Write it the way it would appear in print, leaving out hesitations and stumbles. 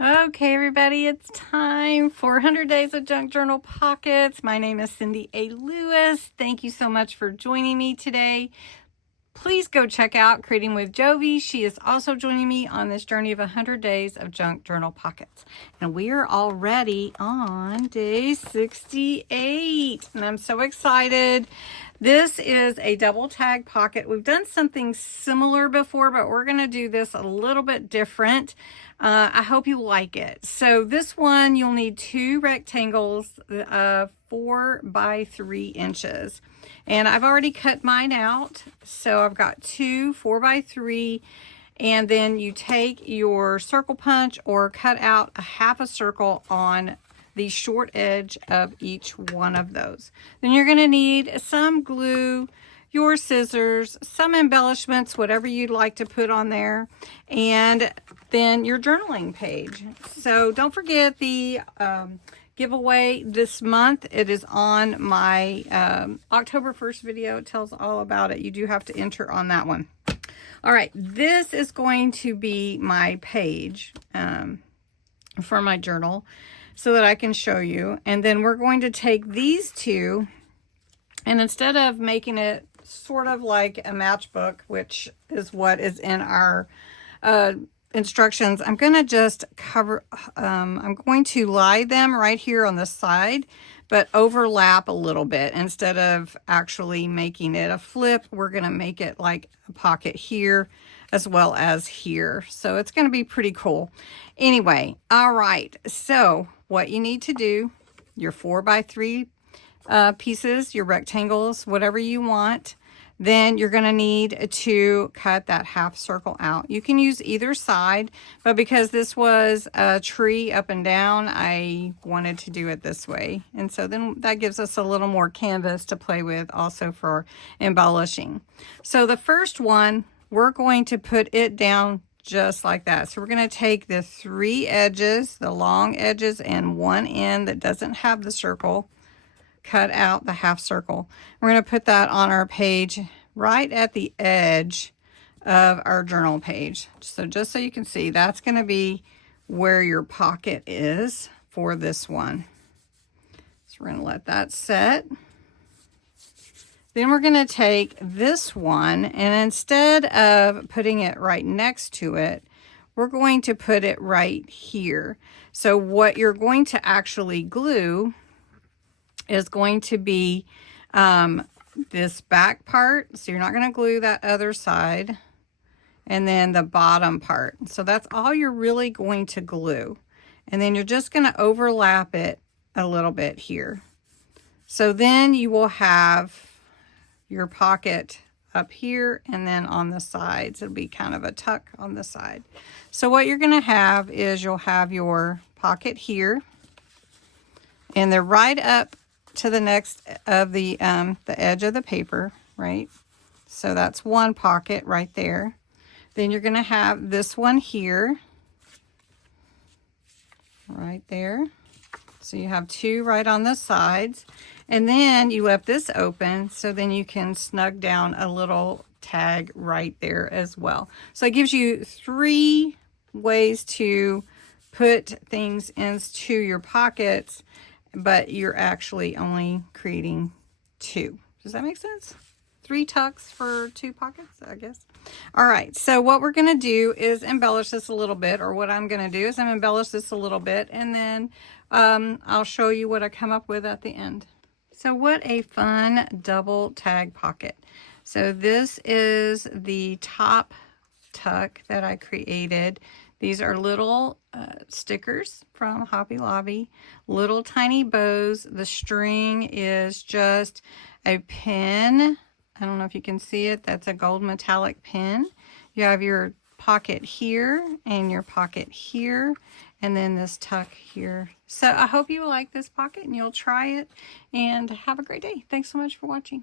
Okay, everybody, it's time for 100 Days of Junk Journal Pockets. My name is Cindy A. Lewis. Thank you so much for joining me today. Please go check out Creating with Jovi. She is also joining me on this journey of 100 Days of Junk Journal Pockets. And we are already on day 68, and I'm so excited. This is a double tag pocket. We've done something similar before, but we're going to do this a little bit different. I hope you like it. So this one, you'll need two rectangles of 4 by 3 inches. And I've already cut mine out. So I've got two 4 by 3. And then you take your circle punch or cut out a half a circle on the short edge of each one of those. Then you're going to need some glue, your scissors, some embellishments, whatever you'd like to put on there, and then your journaling page. So don't forget the giveaway this month. It is on my October 1st video. It tells all about it. You do have to enter on that one. All right, this is going to be my page for my journal so that I can show you. And then we're going to take these two, and instead of making it sort of like a matchbook, which is what is in our instructions, I'm going to just cover, I'm going to lie them right here on the side, but overlap a little bit. Instead of actually making it a flip, we're going to make it like a pocket here as well as here. So it's going to be pretty cool. Anyway, all right. So what you need to do, your 4 by 3 pieces, your rectangles, whatever you want, then you're going to need to cut that half circle out. You can use either side, but because this was a tree up and down, I wanted to do it this way. And so then that gives us a little more canvas to play with also for embellishing. So the first one, we're going to put it down just like that. So we're going to take the 3 edges, the long edges, and one end that doesn't have the circle, cut out the half circle. We're going to put that on our page right at the edge of our journal page. So just so you can see, that's going to be where your pocket is for this one. So we're going to let that set. Then we're going to take this one, and instead of putting it right next to it, we're going to put it right here. So what you're going to actually glue is going to be this back part. So you're not going to glue that other side, and then the bottom part. So that's all you're really going to glue. And then you're just going to overlap it a little bit here. So then you will have your pocket up here, and then on the sides it'll be kind of a tuck on the side. So what you're going to have is you'll have your pocket here, and they're right up to the next of the edge of the paper, right? So that's one pocket right there. Then you're going to have this one here, right there. So you have two right on the sides. And then you left this open, so then you can snug down a little tag right there as well. So it gives you 3 ways to put things into your pockets, but you're actually only creating 2. Does that make sense? 3 tucks for 2 pockets, I guess. All right, so what we're going to do is embellish this a little bit, or what I'm going to do is I'm embellish this a little bit, and then I'll show you what I come up with at the end. So what a fun double tag pocket. So this is the top tuck that I created. These are little stickers from Hobby Lobby, little tiny bows. The string is just a pin. I don't know if you can see it. That's a gold metallic pin. You have your pocket here and your pocket here, and then this tuck here. So I hope you will like this pocket and you'll try it, and have a great day. Thanks so much for watching.